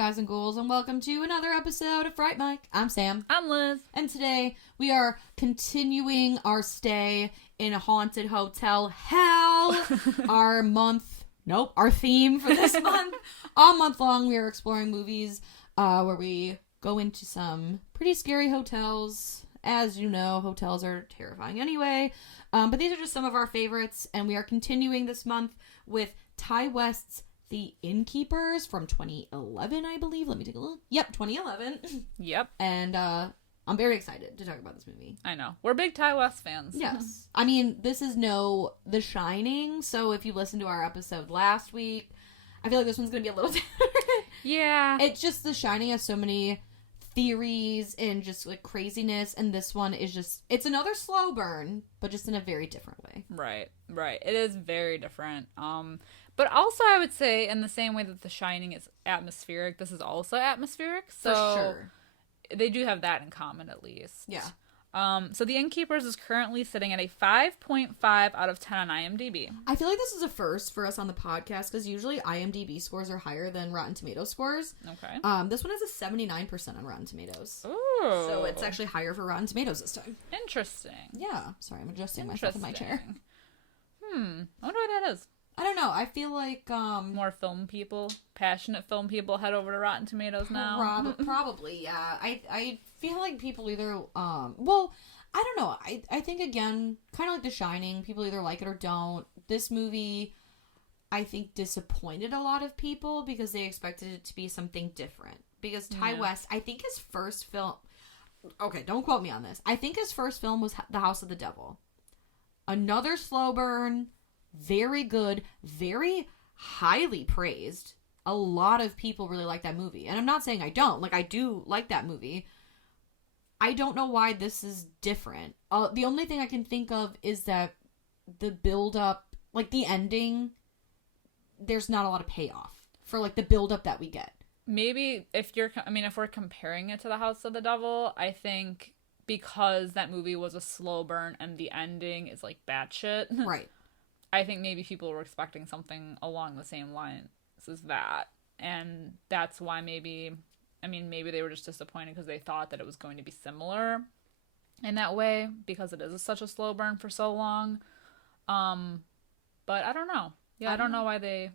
guys and ghouls, and welcome to another episode of Fright Mic. I'm Sam. I'm Liz. And today we are continuing our stay in a haunted hotel hell. Our theme for this month. All month long we are exploring movies where we go into some pretty scary hotels. As you know, hotels are terrifying anyway. But these are just some of our favorites, and we are continuing this month with Ty West's The Innkeepers from 2011, I believe. Let me take a look. Yep, 2011. Yep. And I'm very excited to talk about this movie. I know. We're big Ty West fans. Yes. I mean, this is no The Shining, so if you listened to our episode last week, I feel like this one's going to be a little different. Yeah. It's just The Shining has so many theories and just like craziness, and this one is just, it's another slow burn, but just in a very different way. Right. It is very different. But also I would say in the same way that The Shining is atmospheric, this is also atmospheric. So for sure. They do have that in common at least. Yeah. So The Innkeepers is currently sitting at a 5.5 out of 10 on IMDb. I feel like this is a first for us on the podcast because usually IMDb scores are higher than Rotten Tomatoes scores. Okay. This one has a 79% on Rotten Tomatoes. Ooh. So it's actually higher for Rotten Tomatoes this time. Interesting. Yeah. Sorry, I'm adjusting myself in my chair. I wonder what that is. I don't know. I feel like more passionate film people head over to Rotten Tomatoes now. Probably, yeah. I feel like people either well, I don't know. I think again, kind of like The Shining, people either like it or don't. This movie, I think, disappointed a lot of people because they expected it to be something different. Because Ty West, I think his first film, okay, don't quote me on this. I think his first film was The House of the Devil. Another slow burn. Very good, very highly praised. A lot of people really like that movie. And I'm not saying I don't. Like, I do like that movie. I don't know why this is different. The only thing I can think of is that the build-up, like, the ending, there's not a lot of payoff for, like, the build-up that we get. Maybe if we're comparing it to The House of the Devil, I think because that movie was a slow burn and the ending is, like, batshit. Right. I think maybe people were expecting something along the same lines as that. And that's why maybe they were just disappointed because they thought that it was going to be similar in that way because it is such a slow burn for so long. But I don't know. Yeah, I don't know why they...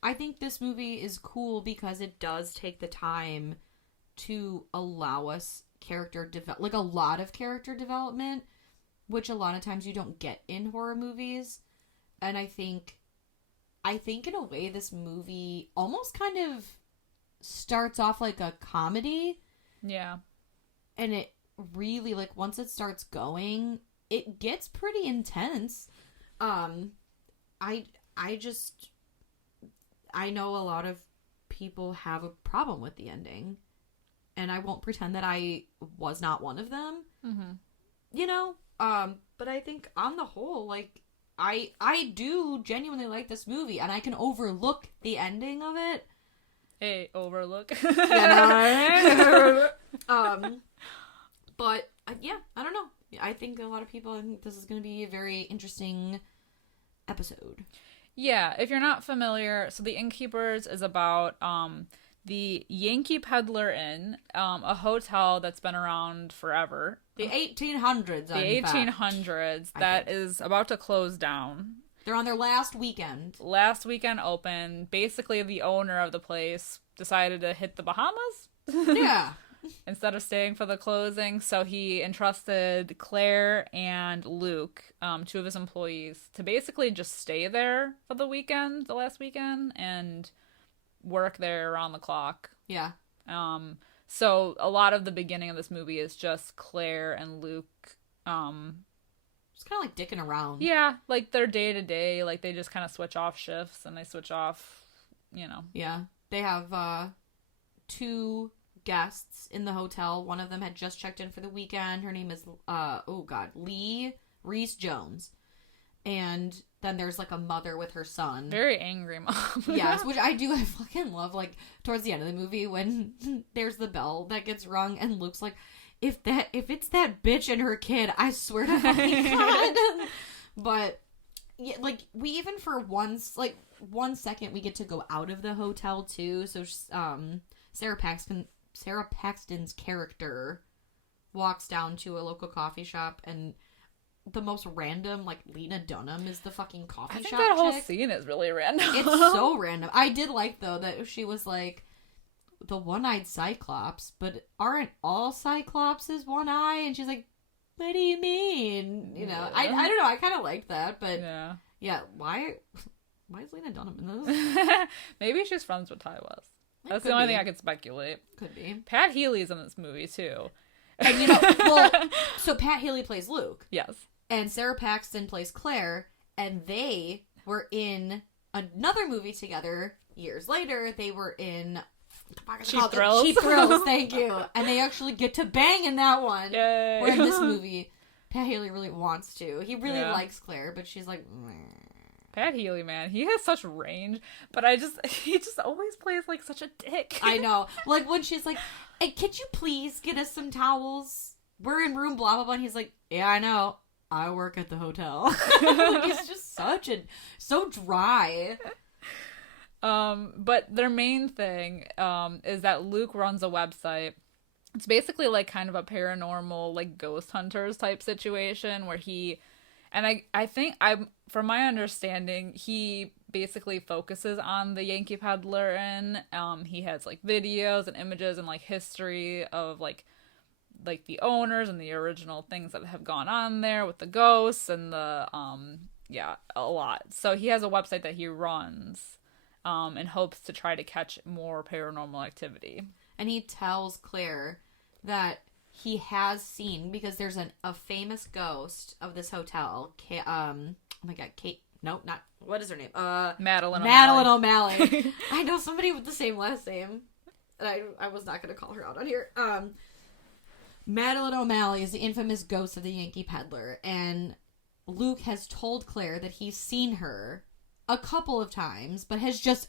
I think this movie is cool because it does take the time to allow us like a lot of character development, which a lot of times you don't get in horror movies. And I think in a way this movie almost kind of starts off like a comedy. Yeah. And it really, like, once it starts going, it gets pretty intense. I know a lot of people have a problem with the ending. And I won't pretend that I was not one of them. Mm-hmm. You know? But I think on the whole, like, I do genuinely like this movie, and I can overlook the ending of it. Hey, overlook. But yeah, I don't know. I think a lot of people think this is going to be a very interesting episode. Yeah, if you're not familiar, so The Innkeepers is about the Yankee Peddler Inn, a hotel that's been around forever. The 1800s, The 1800s, that is about to close down. They're on their last weekend. Last weekend open. Basically, the owner of the place decided to hit the Bahamas. Yeah. Instead of staying for the closing. So he entrusted Claire and Luke, two of his employees, to basically just stay there for the weekend, the last weekend, and work there around the clock. Yeah. So a lot of the beginning of this movie is just Claire and Luke. Just kind of like dicking around. Yeah, like their day to day, like they just kind of switch off shifts and they switch off, you know. Yeah. They have two guests in the hotel. One of them had just checked in for the weekend. Her name is Lee Reese Jones. And then there's like a mother with her son. Very angry mom. Yes, which I fucking love. Like towards the end of the movie when there's the bell that gets rung and Luke's like, if it's that bitch and her kid, I swear to fucking God. But yeah, like we even for one second we get to go out of the hotel too. So Sarah Paxton's character walks down to a local coffee shop, and the most random, like, Lena Dunham is the fucking coffee shop I think that whole chick. scene is really random. It's so random. I did like, though, that she was like, the one-eyed Cyclops, but aren't all Cyclopses one eye? And she's like, what do you mean? You know, I don't know. I kind of liked that, but yeah, why is Lena Dunham in this? Maybe she's friends with Ty West. That's the only thing I could speculate. Could be. Pat Healy's in this movie, too. And, you know, well, so Pat Healy plays Luke. Yes. And Sarah Paxton plays Claire, and they were in another movie together years later. They were in Cheap Thrills. Cheap Thrills, thank you. And they actually get to bang in that one. Yay. Where in this movie, Pat Healy really wants to. He really likes Claire, but she's like, meh. Pat Healy, man, he has such range, but he just always plays like such a dick. I know. Like when she's like, hey, could you please get us some towels? We're in room blah blah blah. And he's like, yeah, I know. I work at the hotel. Like, he's just so dry. But their main thing is that Luke runs a website. It's basically like kind of a paranormal, like ghost hunters type situation where I think from my understanding, he basically focuses on the Yankee Peddler, and he has like videos and images and like history of like the owners and the original things that have gone on there with the ghosts and the a lot. So he has a website that he runs in hopes to try to catch more paranormal activity. And he tells Claire that he has seen, because there's a famous ghost of this hotel. What is her name? Madeleine O'Malley. I know somebody with the same last name. And I was not going to call her out on here. Madeleine O'Malley is the infamous ghost of the Yankee Peddler. And Luke has told Claire that he's seen her a couple of times, but has just,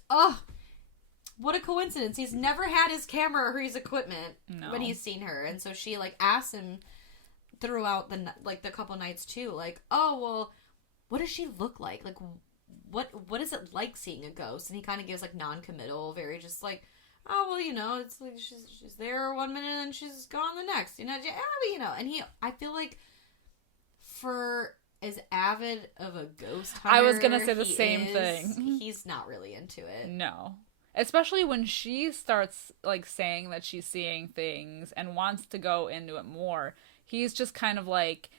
what a coincidence. He's never had his camera or his equipment when he's seen her. And so she, like, asks him throughout the couple nights, too, like, oh, well, what does she look like? Like, what is it like seeing a ghost? And he kind of gives, like, non-committal, very just, like, oh, well, you know, it's like she's there one minute and she's gone the next, you know? And I feel like for as avid of a ghost hunter, I was going to say the same thing. He's not really into it. No. Especially when she starts, like, saying that she's seeing things and wants to go into it more. He's just kind of like,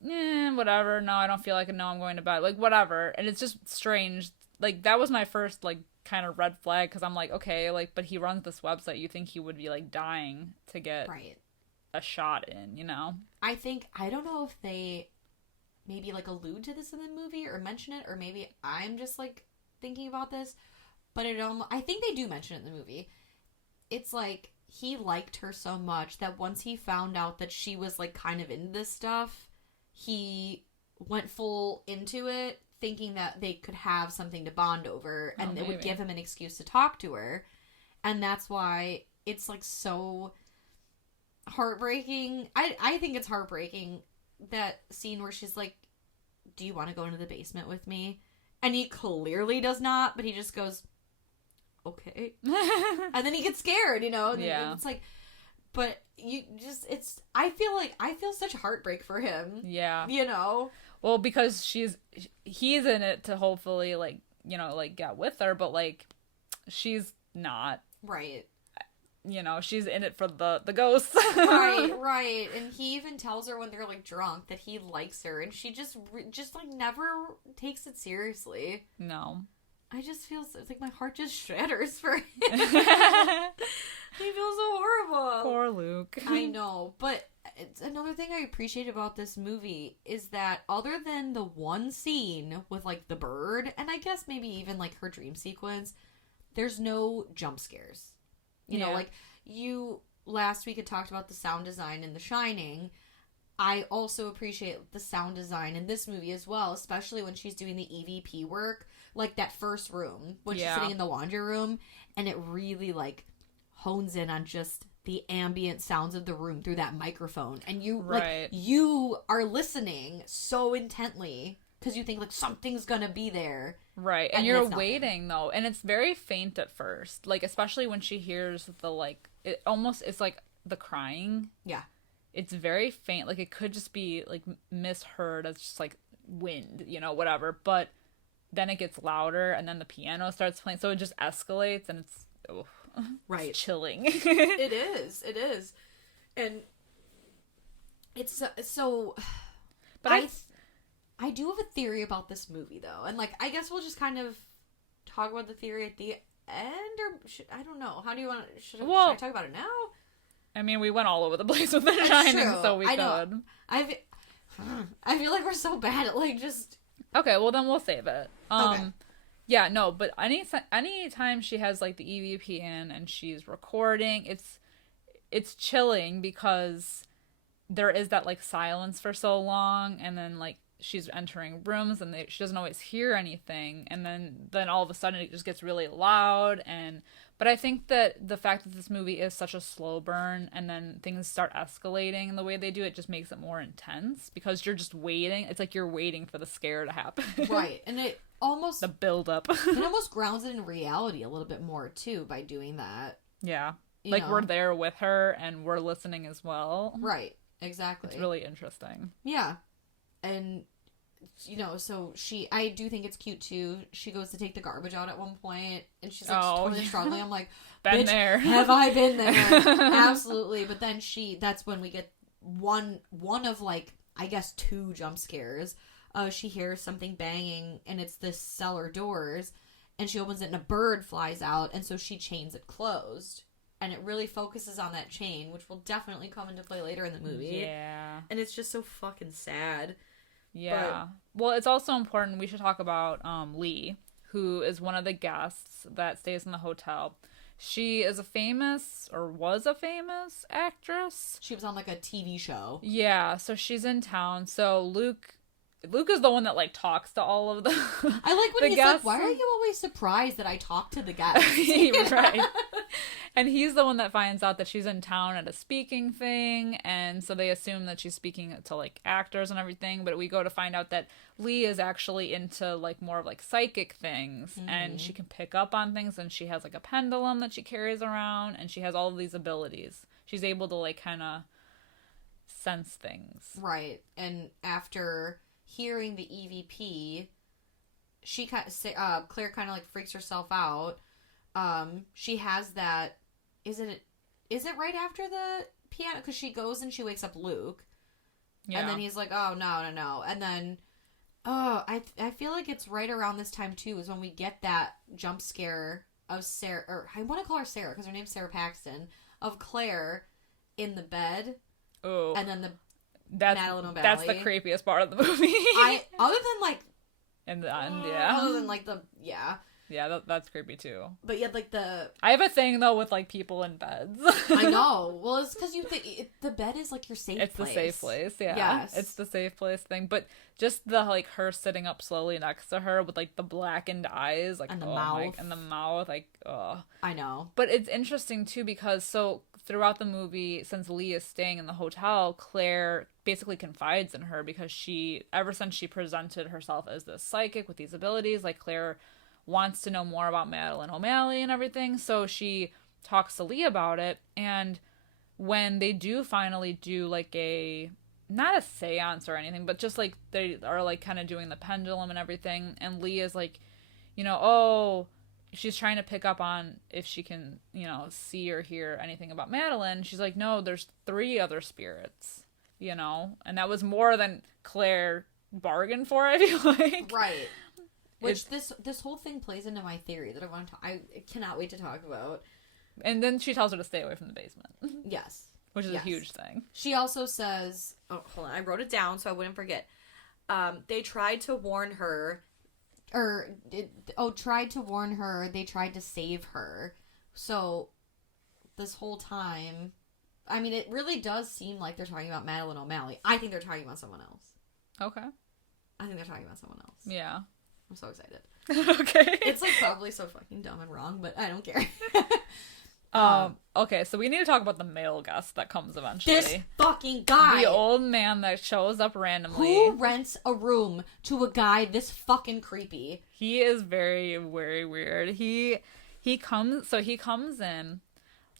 whatever. No, I don't feel like it. No, I'm going to bed. Like, whatever. And it's just strange. Like, that was my first, like, kind of red flag. Because I'm like, okay, like, but he runs this website. You think he would be, like, dying to get a shot in, you know? I don't know if they maybe, like, allude to this in the movie or mention it. Or maybe I'm just, like, thinking about this. But I think they do mention it in the movie. It's like, he liked her so much that once he found out that she was, like, kind of into this stuff, he went full into it, thinking that they could have something to bond over, and it would give him an excuse to talk to her. And that's why it's, like, so heartbreaking. I think it's heartbreaking, that scene where she's like, do you want to go into the basement with me? And he clearly does not, but he just goes, okay. And then he gets scared, you know? Yeah. It's like, but I feel such heartbreak for him. Yeah. You know? Well, because he's in it to hopefully, like, you know, like, get with her, but, like, she's not. Right. You know, she's in it for the ghosts. Right. And he even tells her when they're, like, drunk that he likes her, and she just like, never takes it seriously. No. I just feel like my heart just shatters for him. He feels so horrible. Poor Luke. I know, but it's another thing I appreciate about this movie is that other than the one scene with, like, the bird, and I guess maybe even, like, her dream sequence, there's no jump scares. You know, like, last week had talked about the sound design in The Shining. I also appreciate the sound design in this movie as well, especially when she's doing the EVP work. Like, that first room, when she's sitting in the laundry room, and it really, like, hones in on just the ambient sounds of the room through that microphone. And you are listening so intently because you think, like, something's gonna be there. Right, and you're waiting, though, and it's very faint at first. Like, especially when she hears the, like, it's like the crying. Yeah. It's very faint. Like, it could just be, like, misheard as just, like, wind, you know, whatever. But then it gets louder, and then the piano starts playing, so it just escalates, and it's, right. It's chilling. It is. And it's so... But I do have a theory about this movie, though. And, like, I guess we'll just kind of talk about the theory at the end, or I don't know. How do you want to... Should I talk about it now? I mean, we went all over the place with The Shining, so we could. I feel like we're so bad at, like, just... Okay, well, then we'll save it. Okay. Yeah, no, but any time she has, like, the EVP in and she's recording, it's chilling because there is that, like, silence for so long, and then, like, she's entering rooms and she doesn't always hear anything, and then all of a sudden it just gets really loud. But I think that the fact that this movie is such a slow burn and then things start escalating the way they do, it just makes it more intense because you're just waiting. It's like you're waiting for the scare to happen. Right. And it almost... the build-up. It almost grounds it in reality a little bit more, too, by doing that. Yeah. Like, we're there with her and we're listening as well. Right. Exactly. It's really interesting. Yeah. And... you know, so I do think it's cute too. She goes to take the garbage out at one point, and she's like totally struggling. I'm like, been bitch, there. Have I been there? Absolutely. But then that's when we get one of, like, I guess 2 jump scares. She hears something banging, and it's the cellar doors, and she opens it, and a bird flies out, and so she chains it closed. And it really focuses on that chain, which will definitely come into play later in the movie. Yeah. And it's just so fucking sad. Yeah. Well, it's also important. We should talk about Lee, who is one of the guests that stays in the hotel. She is was a famous actress. She was on, like, a TV show. Yeah, so she's in town. So Luke is the one that, like, talks to all of the I like when he's guests. like, why are you always surprised that I talk to the guests? Right. And he's the one that finds out that she's in town at a speaking thing, and so they assume that she's speaking to, like, actors and everything, but we go to find out that Lee is actually into, like, more of, like, psychic things, and she can pick up on things, and she has, like, a pendulum that she carries around, and she has all of these abilities. She's able to, like, kind of sense things. Right. And after hearing the EVP, Claire kind of, like, freaks herself out. She has that... Is it right after the piano? Because she goes and she wakes up Luke. Yeah. And then he's like, oh, no. And then, I feel like it's right around this time, too, is when we get that jump scare of Sarah... Or I want to call her Sarah, because her name's Sarah Paxton. Of Claire in the bed. Oh. And then Madeleine O'malley. That's the creepiest part of the movie. Other than, like... In the end, yeah. Other than, like, the... Yeah. Yeah, that's creepy, too. But yeah, like, I have a thing, though, with, like, people in beds. I know. Well, it's because you think... the bed is, like, your safe place. It's the safe place, yeah. Yes. It's the safe place thing. But just the, like, her sitting up slowly next to her with, like, the blackened eyes. Like, and the mouth. And the mouth, like, ugh. I know. But it's interesting, too, because throughout the movie, since Lee is staying in the hotel, Claire basically confides in her because ever since she presented herself as this psychic with these abilities, like, Claire wants to know more about Madeleine O'Malley and everything, so she talks to Lee about it, and when they do finally do, like, not a seance or anything, but just, like, they are, like, kind of doing the pendulum and everything, and Lee is like, you know, she's trying to pick up on if she can, you know, see or hear anything about Madeleine. She's like, no, there's 3 other spirits, you know, and that was more than Claire bargained for, I feel like. Right. Which this whole thing plays into my theory that I cannot wait to talk about. And then she tells her to stay away from the basement. Yes. Which is a huge thing. She also says, oh, hold on, I wrote it down so I wouldn't forget. They tried to warn her, tried to warn her, they tried to save her. So, this whole time, I mean, it really does seem like they're talking about Madeleine O'Malley. I think they're talking about someone else. Okay. I think they're talking about someone else. Yeah. I'm so excited. Okay. It's, like, probably so fucking dumb and wrong, but I don't care. Okay, so we need to talk about the male guest that comes eventually. This fucking guy. The old man that shows up randomly. Who rents a room to a guy this fucking creepy? He is very, very weird. He comes in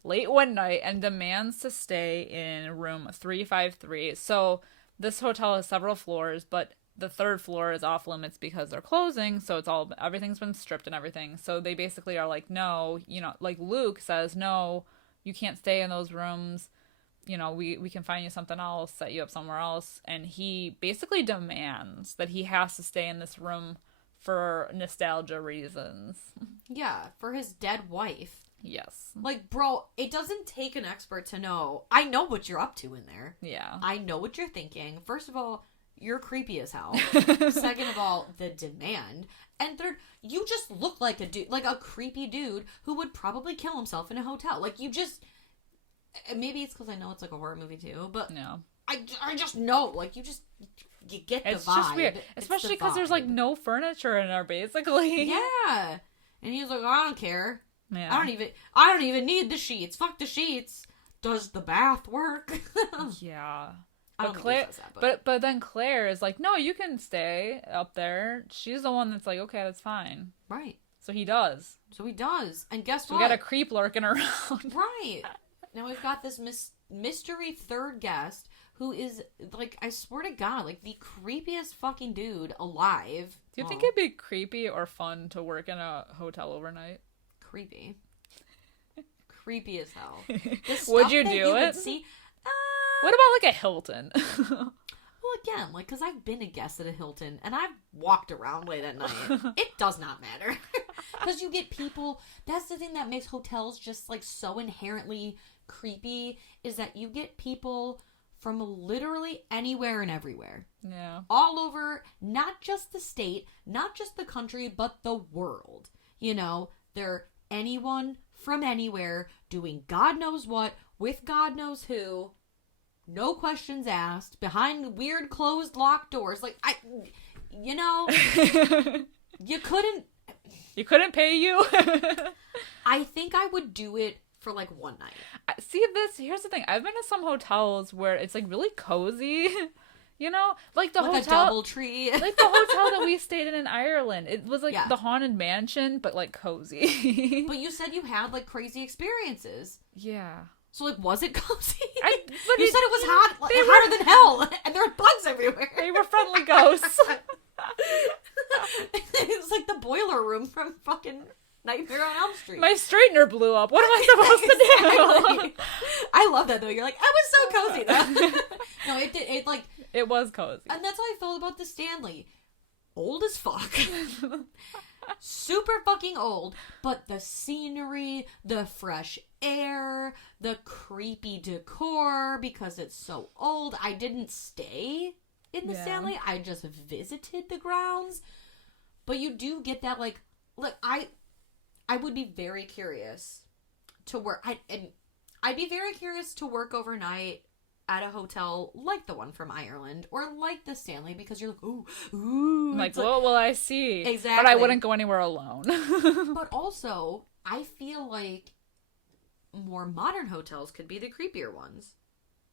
late one night and demands to stay in room 353. So this hotel has several floors, but the third floor is off limits because they're closing, so everything's been stripped and everything. So they basically are like, no, like Luke says, no, you can't stay in those rooms. We can find you something else, set you up somewhere else. And he basically demands that he has to stay in this room for nostalgia reasons. Yeah, for his dead wife. Yes. Like, bro, it doesn't take an expert to know. I know what you're up to in there. Yeah. I know what you're thinking. First of all, you're creepy as hell. Second of all, the demand. And third, you just look like a dude, like a creepy dude who would probably kill himself in a hotel. Like, you just... Maybe it's because I know it's like a horror movie too, but no. I just know. Like, you get the vibe. It's just weird. Especially because there's like no furniture in there, basically. Yeah. And he was like, I don't care. Yeah. I don't even need the sheets. Fuck the sheets. Does the bath work? Yeah. I don't think he says that, but then Claire is like, no, you can stay up there. She's the one that's like, okay, that's fine. Right. So he does. And guess what? We got a creep lurking around. Right. Now we've got this mystery third guest who is, like, I swear to God, like, the creepiest fucking dude alive. Do you think it'd be creepy or fun to work in a hotel overnight? Creepy. Creepy as hell. Would you do it? See, what about, like, a Hilton? Well, again, like, because I've been a guest at a Hilton, and I've walked around late at night. It does not matter. Because you get people... That's the thing that makes hotels just, like, so inherently creepy, is that you get people from literally anywhere and everywhere. Yeah. All over, not just the state, not just the country, but the world. They're anyone from anywhere doing God knows what, with God knows who... No questions asked, behind weird closed locked doors. Like, you couldn't... You couldn't pay you? I think I would do it for, like, one night. See, here's the thing. I've been to some hotels where it's, like, really cozy. Like the like hotel... a DoubleTree. Like the hotel that we stayed in Ireland. It was, like, the Haunted Mansion, but, like, cozy. But you said you had, like, crazy experiences. Yeah. So, like, was it cozy? But you said it was hot, hotter than hell, and there were bugs everywhere. They were friendly ghosts. It was like the boiler room from fucking Nightmare on Elm Street. My straightener blew up. What am I supposed to do? I love that, though. You're like, I was so cozy, though. No, it did. It was cozy. And that's how I felt about the Stanley. Old as fuck. Super fucking old, but the scenery, the fresh air, the creepy decor, because it's so old. I didn't stay in the Stanley. I just visited the grounds. But you do get that, like, look, I would be very curious to work. I'd be very curious to work overnight at a hotel like the one from Ireland or like the Stanley, because you're like, ooh. Like, what will I see? Exactly. But I wouldn't go anywhere alone. But also, I feel like more modern hotels could be the creepier ones.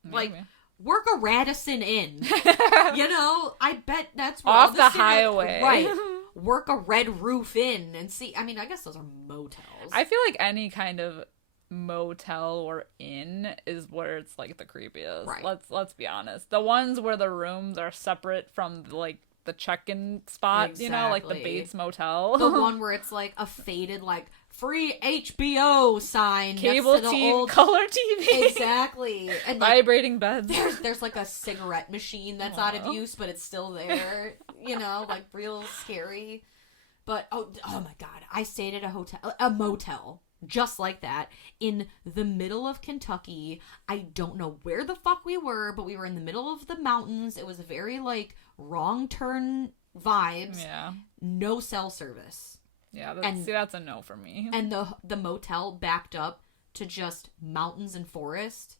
Maybe. Like, work a Radisson Inn. I bet that's where off the highway. Right. Work a Red Roof Inn and see. I mean, I guess those are motels. I feel like any kind of motel or inn is where it's like the creepiest. Right. Let's be honest. The ones where the rooms are separate from like the check-in spot, Exactly. like the Bates Motel. The one where it's like a faded like free HBO sign, cable next to the TV, old... color TV. Exactly. And like, vibrating beds. There's like a cigarette machine that's out of use, but it's still there. Like real scary. But oh my God, I stayed at a motel. Just like that, in the middle of Kentucky. I don't know where the fuck we were, but we were in the middle of the mountains. It was a very, like, wrong turn vibes. Yeah. No cell service. Yeah, that's a no for me. And the motel backed up to just mountains and forest.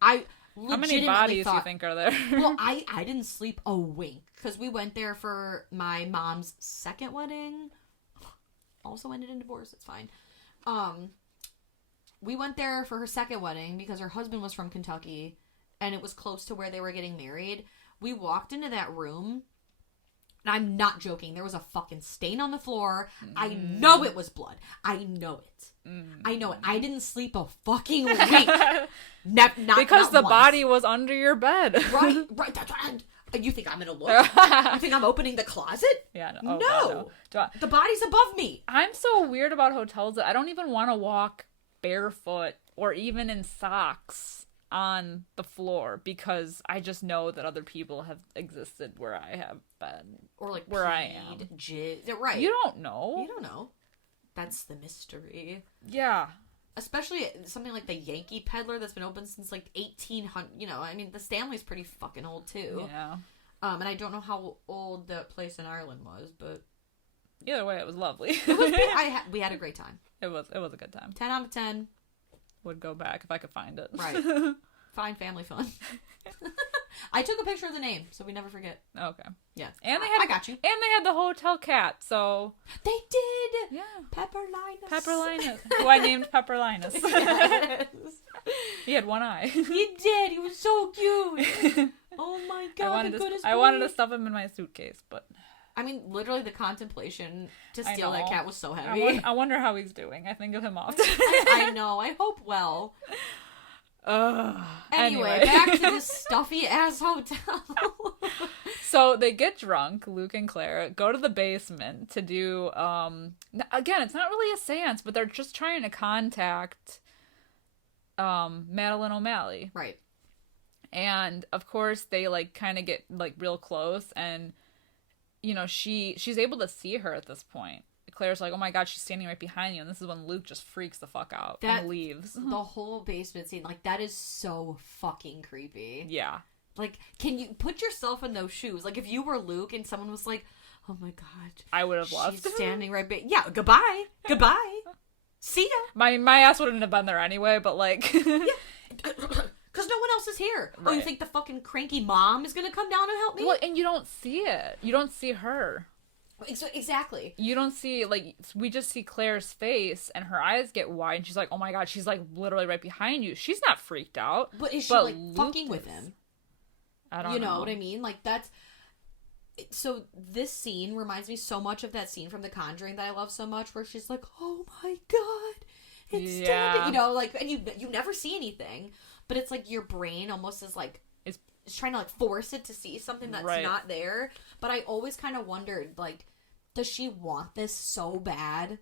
I legitimately How many bodies do you thought, think are there? Well, I didn't sleep a wink, because we went there for my mom's second wedding. Also ended in divorce. It's fine. we went there for her second wedding because her husband was from Kentucky and it was close to where they were getting married. We walked into that room, and I'm not joking. There was a fucking stain on the floor. I know it was blood. I know it. I know it. I didn't sleep a fucking week. Not because the once. body was under your bed. Right. That's what you think I'm gonna look? You think I'm opening the closet? Yeah. No. God, no. The body's above me. I'm so weird about hotels that I don't even want to walk barefoot or even in socks on the floor because I just know that other people have existed where I have been. Or like where I am. Right. You don't know. You don't know. That's the mystery. Yeah. Especially something like the Yankee Peddler that's been open since like 1800. You know, I mean, the Stanley's pretty fucking old too. Yeah. And I don't know how old that place in Ireland was, but either way, it was lovely. It was we had a great time. It was a good time. 10 out of 10. Would go back if I could find it. Right. Fine family fun. I took a picture of the name, so we never forget. Okay. Yeah. And they had I got you. And they had the hotel cat, so they did. Yeah. Pepperlinus. Who I named Pepperlinus. Yes. He had one eye. He did. He was so cute. Oh my god. I wanted to stuff him in my suitcase, but I mean, literally the contemplation to steal that cat was so heavy. I wonder how he's doing. I think of him often. I know. I hope well. Anyway, back to this stuffy ass hotel. So they get drunk, Luke and Claire, go to the basement to do, again, it's not really a seance, but they're just trying to contact Madeleine O'Malley. Right. And, of course, they, like, kind of get, like, real close, and, you know, she's able to see her at this point. Claire's like, oh my god, she's standing right behind you, and this is when Luke just freaks the fuck out and leaves. The whole basement scene, like, that is so fucking creepy. Yeah. Like, can you put yourself in those shoes? Like, if you were Luke and someone was like, oh my god. I would have left. She's standing right yeah, goodbye. Goodbye. See ya. My ass wouldn't have been there anyway, but like... Yeah. Because no one else is here. Right. Oh, you think the fucking cranky mom is gonna come down and help me? Well, and you don't see it. You don't see her. Exactly. You don't see, like, we just see Claire's face, and her eyes get wide, and she's like, oh my god, she's, like, literally right behind you. She's not freaked out. But is she, like, Luke fucking with him? I don't know. You know what I mean? Like, that's... So, this scene reminds me so much of that scene from The Conjuring that I love so much, where she's like, oh my god, it's standing... You know, like, and you never see anything, but it's like your brain almost is, like... It's trying to, like, force it to see something that's not there. But I always kind of wondered, like, does she want this so bad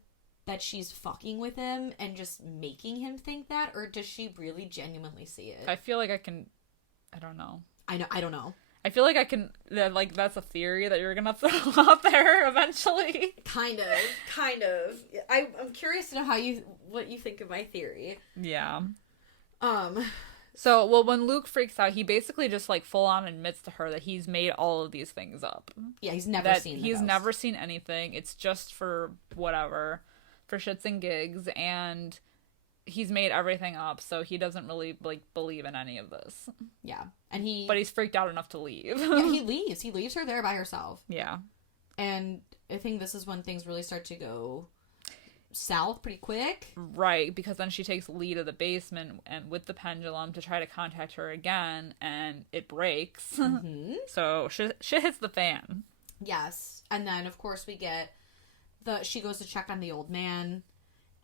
that she's fucking with him and just making him think that? Or does she really genuinely see it? I feel like I can... I don't know. I don't know. I feel like I can... Like, that's a theory that you're gonna throw out there eventually. Kind of. I'm curious to know what you think of my theory. Yeah. So, well, when Luke freaks out, he basically just, like, full-on admits to her that he's made all of these things up. Yeah, he's never seen He's never seen anything. It's just for whatever, for shits and gigs, and he's made everything up, so he doesn't really, like, believe in any of this. Yeah, but he's freaked out enough to leave. Yeah, he leaves. He leaves her there by herself. Yeah. And I think this is when things really start to go south pretty quick. Right, because then she takes lead of the basement and with the pendulum to try to contact her again, and it breaks. Mm-hmm. So shit hits the fan. Yes. And then, of course, we get she goes to check on the old man,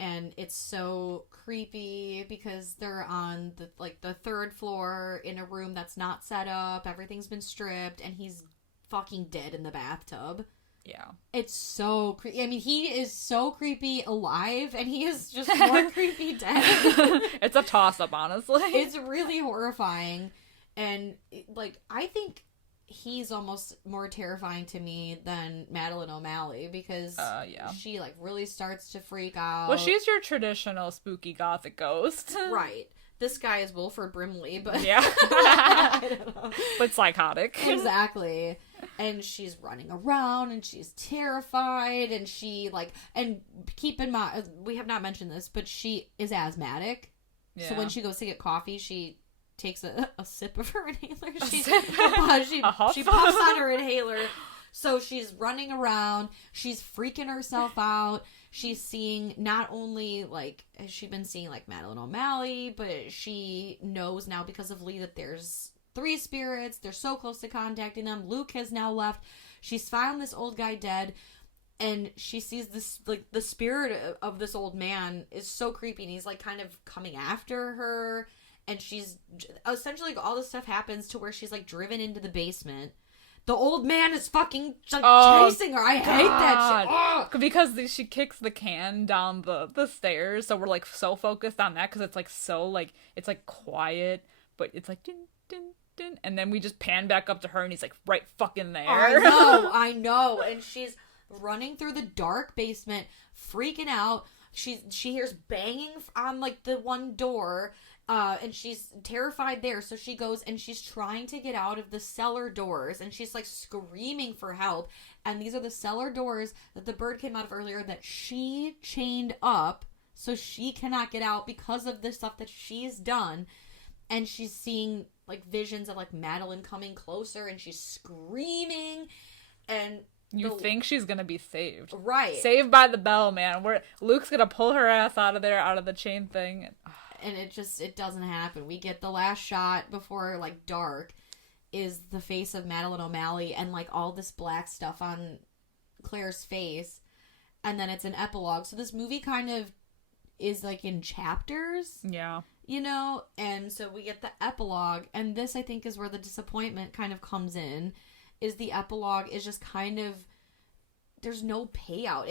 and it's so creepy because they're on the third floor in a room that's not set up. Everything's been stripped, and he's fucking dead in the bathtub. Yeah. It's so creepy. I mean, he is so creepy alive, and he is just more creepy dead. It's a toss-up, honestly. It's really horrifying. And, like, I think he's almost more terrifying to me than Madeleine O'Malley, because she, like, really starts to freak out. Well, she's your traditional spooky gothic ghost. Right. This guy is Wilford Brimley, but... Yeah. I don't know. But psychotic. Exactly. And she's running around, and she's terrified, and and keep in mind, we have not mentioned this, but she is asthmatic. Yeah. So when she goes to get coffee, she takes a sip of her inhaler. She puffs on her inhaler So she's running around. She's freaking herself out. She's seeing not only, like, has she been seeing, like, Madeleine O'Malley, but she knows now because of Lee that there's 3 spirits. They're so close to contacting them. Luke has now left. She's found this old guy dead. And she sees this, like, the spirit of this old man is so creepy. And he's, like, kind of coming after her. And she's, essentially, like, all this stuff happens to where she's, like, driven into the basement. The old man is fucking, like, chasing her. I hate that shit. Ugh. Because she kicks the can down the stairs. So we're, like, so focused on that. Because it's, like, so, like, it's, like, quiet. But it's, like, dun, dun, dun. And then we just pan back up to her. And he's, like, right fucking there. I know. And she's running through the dark basement, freaking out. She hears banging on, like, the one door, and she's terrified there. So she goes and she's trying to get out of the cellar doors, and she's, like, screaming for help. And these are the cellar doors that the bird came out of earlier that she chained up, so she cannot get out because of the stuff that she's done. And she's seeing, like, visions of, like, Madeleine coming closer, and she's screaming, and you think she's gonna be saved. Right. Saved by the bell, man. Luke's gonna pull her ass out of there, out of the chain thing. And it doesn't happen. We get the last shot before, like, dark is the face of Madeleine O'Malley and, like, all this black stuff on Claire's face. And then it's an epilogue. So this movie kind of is, like, in chapters. Yeah. You know? And so we get the epilogue. And this, I think, is where the disappointment kind of comes in. Is the epilogue is just kind of, there's no payout.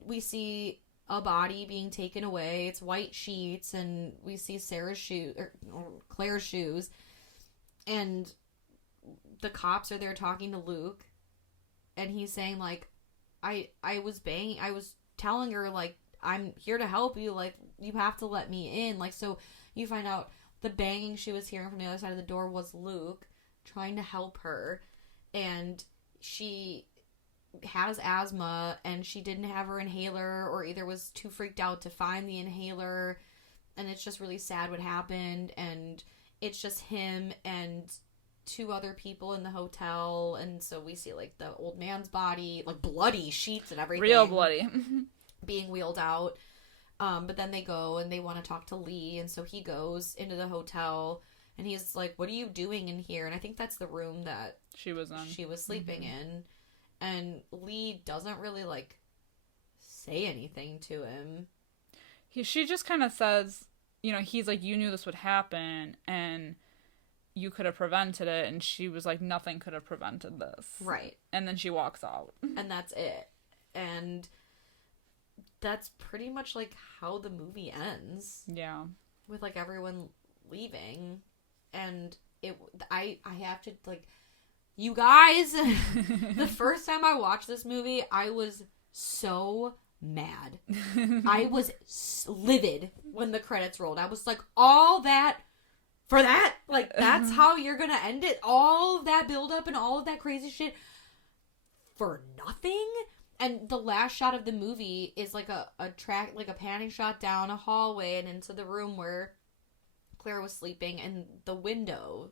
We see a body being taken away. It's white sheets, and we see Sarah's shoes, or Claire's shoes, and the cops are there talking to Luke, and he's saying, like, I was telling her, like, I'm here to help you, like, you have to let me in. Like, so you find out the banging she was hearing from the other side of the door was Luke trying to help her. And she has asthma, and she didn't have her inhaler, or either was too freaked out to find the inhaler. And it's just really sad what happened. And it's just him and 2 other people in the hotel. And so we see, like, the old man's body, like, bloody sheets and everything. Real bloody. Being wheeled out. But then they go and they want to talk to Lee. And so he goes into the hotel. And he's like, what are you doing in here? And I think that's the room that she was sleeping in. And Lee doesn't really, like, say anything to him. She just kind of says, you know, he's like, you knew this would happen, and you could have prevented it. And she was like, nothing could have prevented this. Right. And then she walks out. And that's it. And that's pretty much, like, how the movie ends. Yeah. With, like, everyone leaving. And I have to, like, you guys, the first time I watched this movie, I was so mad. I was livid when the credits rolled. I was like, all that for that? Like, that's how you're gonna end it? All of that build-up and all of that crazy shit for nothing? And the last shot of the movie is, like, a track, like, a panning shot down a hallway and into the room where Claire was sleeping, and the window,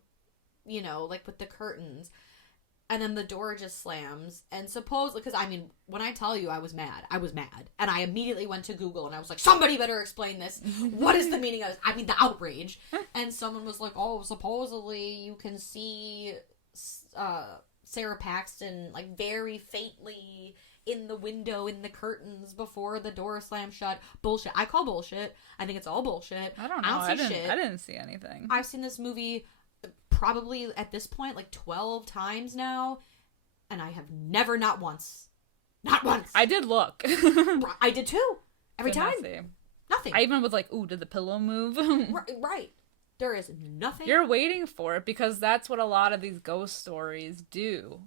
you know, like, with the curtains, and then the door just slams, and because, I mean, when I tell you I was mad, and I immediately went to Google, and I was like, somebody better explain this, what is the meaning of this, I mean, the outrage, and someone was like, oh, supposedly you can see, Sarah Paxton, like, very faintly in the window, in the curtains, before the door slammed shut. Bullshit. I call bullshit. I think it's all bullshit. I don't know. I didn't see anything. I've seen this movie probably at this point like 12 times now, and I have never, not once. I did look. I did too. Every time. Nothing. I even was like, ooh, did the pillow move? Right. There is nothing. You're waiting for it, because that's what a lot of these ghost stories do.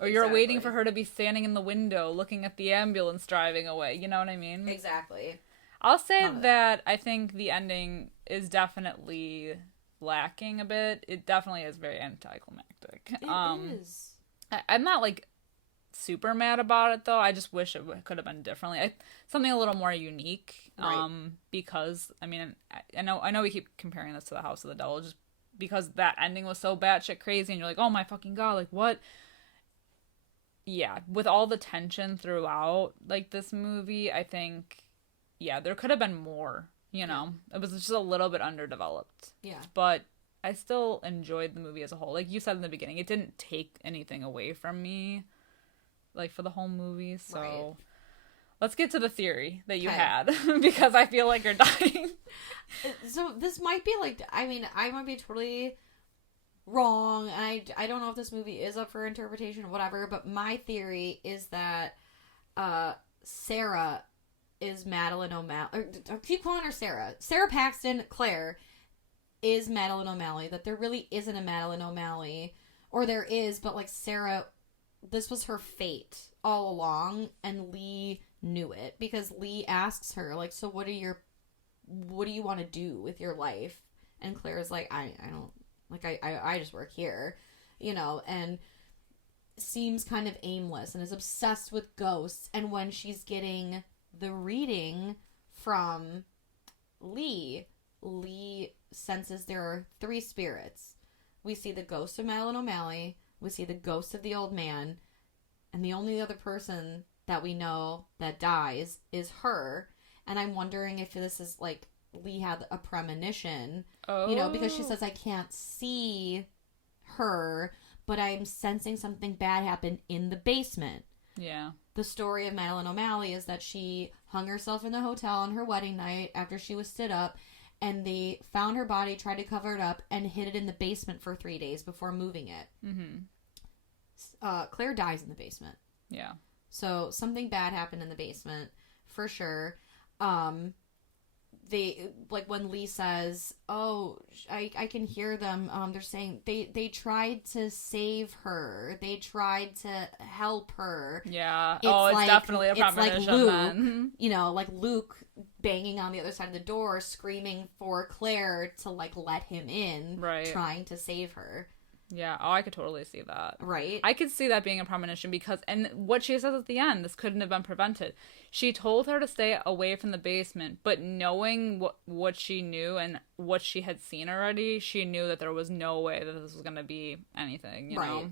Or you're waiting for her to be standing in the window looking at the ambulance driving away. You know what I mean? Exactly. I'll say that I think the ending is definitely lacking a bit. It definitely is very anticlimactic. It is. I'm not, like, super mad about it, though. I just wish it could have been differently. Something a little more unique. Right. Because, I mean, I know we keep comparing this to The House of the Devil, just because that ending was so batshit crazy, and you're like, oh my fucking god, like, what? yeah, with all the tension throughout, like, this movie, I think, yeah, there could have been more, you know? It was just a little bit underdeveloped. Yeah. But I still enjoyed the movie as a whole. Like you said in the beginning, it didn't take anything away from me, like, for the whole movie. So Right. let's get to the theory that you Okay. had, because I feel like you're dying. So this might be like, I mean, I might be totally wrong. I don't know if this movie is up for interpretation or whatever, but my theory is that Sarah is Madeleine O'Malley. I keep calling her Sarah. Sarah Paxton, Claire, is Madeleine O'Malley. That there really isn't a Madeleine O'Malley. Or there is, but like Sarah, this was her fate all along, and Lee knew it. Because Lee asks her, like, so what do you want to do with your life? And Claire's like, I don't, like, I just work here, you know, and seems kind of aimless and is obsessed with ghosts. And when she's getting the reading from Lee senses there are 3 spirits. We see the ghost of Madeleine O'Malley, we see the ghost of the old man, and the only other person that we know that dies is her. And I'm wondering if this is like Lee had a premonition, you know, because she says, I can't see her, but I'm sensing something bad happen in the basement. Yeah. The story of Madeleine O'Malley is that she hung herself in the hotel on her wedding night after she was stood up, and they found her body, tried to cover it up, and hid it in the basement for 3 days before moving it. Claire dies in the basement. Yeah. So something bad happened in the basement, for sure. They, like, when Lee says, oh, I can hear them, they're saying they tried to save her, they tried to help her. Yeah. It's it's like, definitely a it's like premonition Luke, then. you know, like Luke banging on the other side of the door, screaming for Claire to, like, let him in, Right. trying to save her. Yeah. Oh, I could totally see that. Right? I could see that being a premonition because, and what she says at the end, this couldn't have been prevented. She told her to stay away from the basement, but knowing what she knew and what she had seen already, she knew that there was no way that this was going to be anything, you know?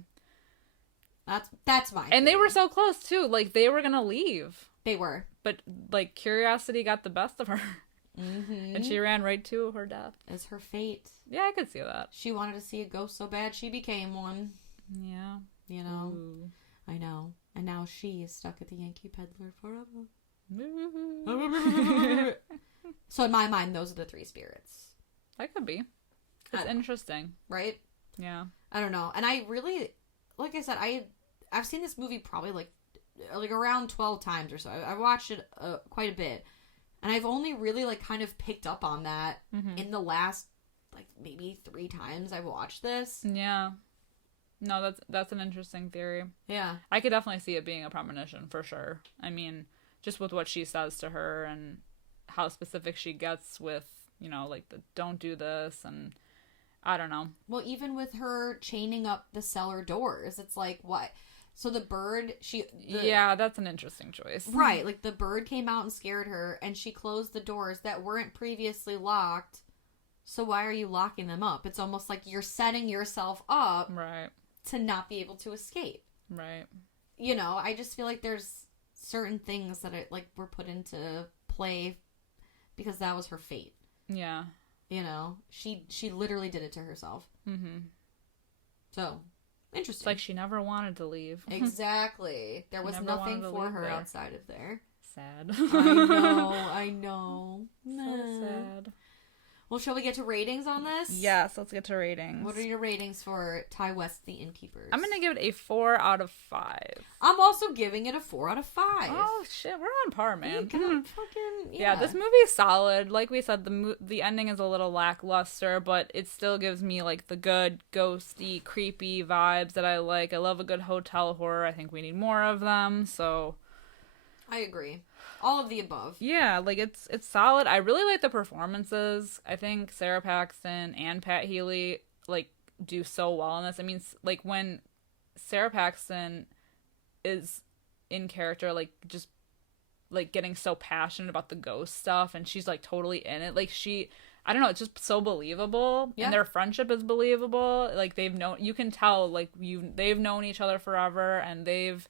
That's my And they theory. were so close, too. Like, they were going to leave. They were. But, like, curiosity got the best of her. Mm-hmm. And she ran right to her death. It's her fate. Yeah, I could see that. She wanted to see a ghost so bad she became one. Yeah. You know? Ooh. I know. And now she is stuck at the Yankee Peddler forever. So in my mind, those are the 3 spirits. That could be. It's interesting. Right? Yeah. I don't know. And I really, like I said, I've seen this movie probably like around 12 times or so. I watched it quite a bit. And I've only really like kind of picked up on that in the last like maybe 3 times I've watched this. Yeah. No, that's an interesting theory. Yeah. I could definitely see it being a premonition for sure. I mean, just with what she says to her and how specific she gets with, you know, like the don't do this, and I don't know. Well, even with her chaining up the cellar doors, it's like, what? So the bird, yeah, that's an interesting choice. Right, like the bird came out and scared her, and she closed the doors that weren't previously locked. So why are you locking them up? It's almost like you're setting yourself up Right. to not be able to escape. Right. You know, I just feel like there's certain things that were put into play because that was her fate. Yeah. You know, she literally did it to herself. Mm-hmm. So, interesting. It's like she never wanted to leave. Exactly. There was Never nothing wanted to for leave her there. outside of there. Sad. I know. So sad. Well, shall we get to ratings on this? Yes, let's get to ratings. What are your ratings for Ty West, The Innkeepers? I'm going to give it a 4 out of 5. I'm also giving it a 4 out of 5. Oh, shit. We're on par, man. Yeah, This movie is solid. Like we said, the ending is a little lackluster, but it still gives me, like, the good, ghosty, creepy vibes that I like. I love a good hotel horror. I think we need more of them, so... I agree. All of the above. Yeah, like, it's solid. I really like the performances. I think Sarah Paxton and Pat Healy, like, do so well in this. I mean, like, when Sarah Paxton is in character, like, just, like, getting so passionate about the ghost stuff, and she's, like, totally in it. Like, I don't know, it's just so believable. Yeah. And their friendship is believable. Like, you can tell, like, they've known each other forever, and they've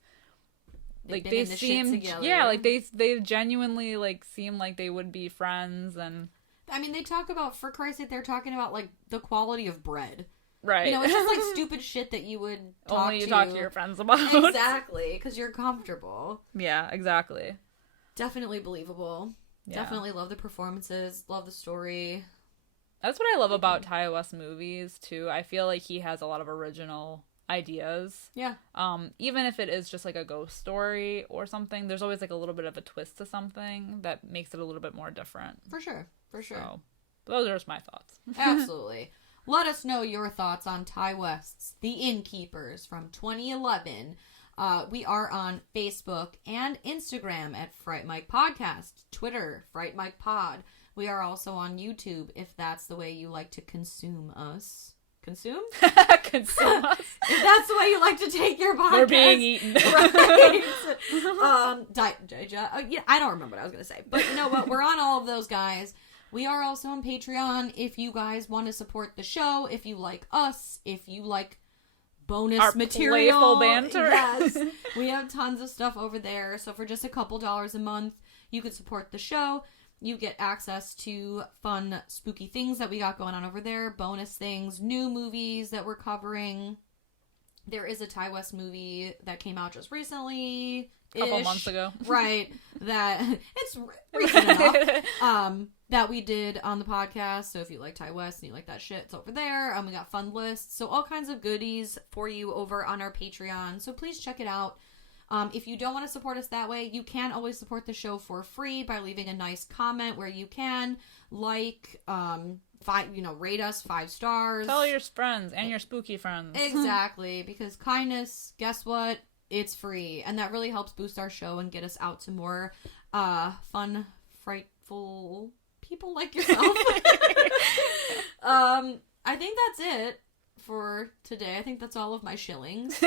like, been they in the shit seem, together. yeah, like, they genuinely, like, seem like they would be friends, and... I mean, they talk about, for Christ's sake, they're talking about, like, the quality of bread. Right. You know, it's just, like, stupid shit that you would talk Only you talk to your friends about. Exactly, because you're comfortable. Yeah, exactly. Definitely believable. Yeah. Definitely love the performances, love the story. That's what I love about Ty West movies, too. I feel like he has a lot of original ideas. Yeah. Even if it is just like a ghost story or something, there's always like a little bit of a twist to something that makes it a little bit more different. For sure. So, those are just my thoughts. Absolutely. Let us know your thoughts on Ty West's The Innkeepers from 2011. We are on Facebook and Instagram at Fright Mic Podcast, Twitter, Fright Mic Pod. We are also on YouTube if that's the way you like to consume us. Consume? Consume us. If that's the way you like to take your podcast. We're being eaten. Right. Yeah, I don't remember what I was going to say. But you know what? We're on all of those, guys. We are also on Patreon if you guys want to support the show, if you like us, if you like bonus Our material. playful banter. Yes. We have tons of stuff over there. So for just a couple dollars a month, you can support the show. You get access to fun, spooky things that we got going on over there, bonus things, new movies that we're covering. There is a Ty West movie that came out just recently. A couple months ago. Right. That it's recent enough. That we did on the podcast. So if you like Ty West and you like that shit, it's over there. We got fun lists. So all kinds of goodies for you over on our Patreon. So please check it out. If you don't want to support us that way, you can always support the show for free by leaving a nice comment where you can, rate us 5 stars. Tell your friends and your spooky friends. Exactly, because kindness, guess what? It's free, and that really helps boost our show and get us out to more fun, frightful people like yourself. I think that's it for today. I think that's all of my shillings.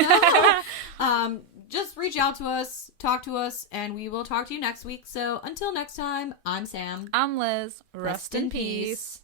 Just reach out to us, talk to us, and we will talk to you next week. So until next time, I'm Sam. I'm Liz. Rest in peace.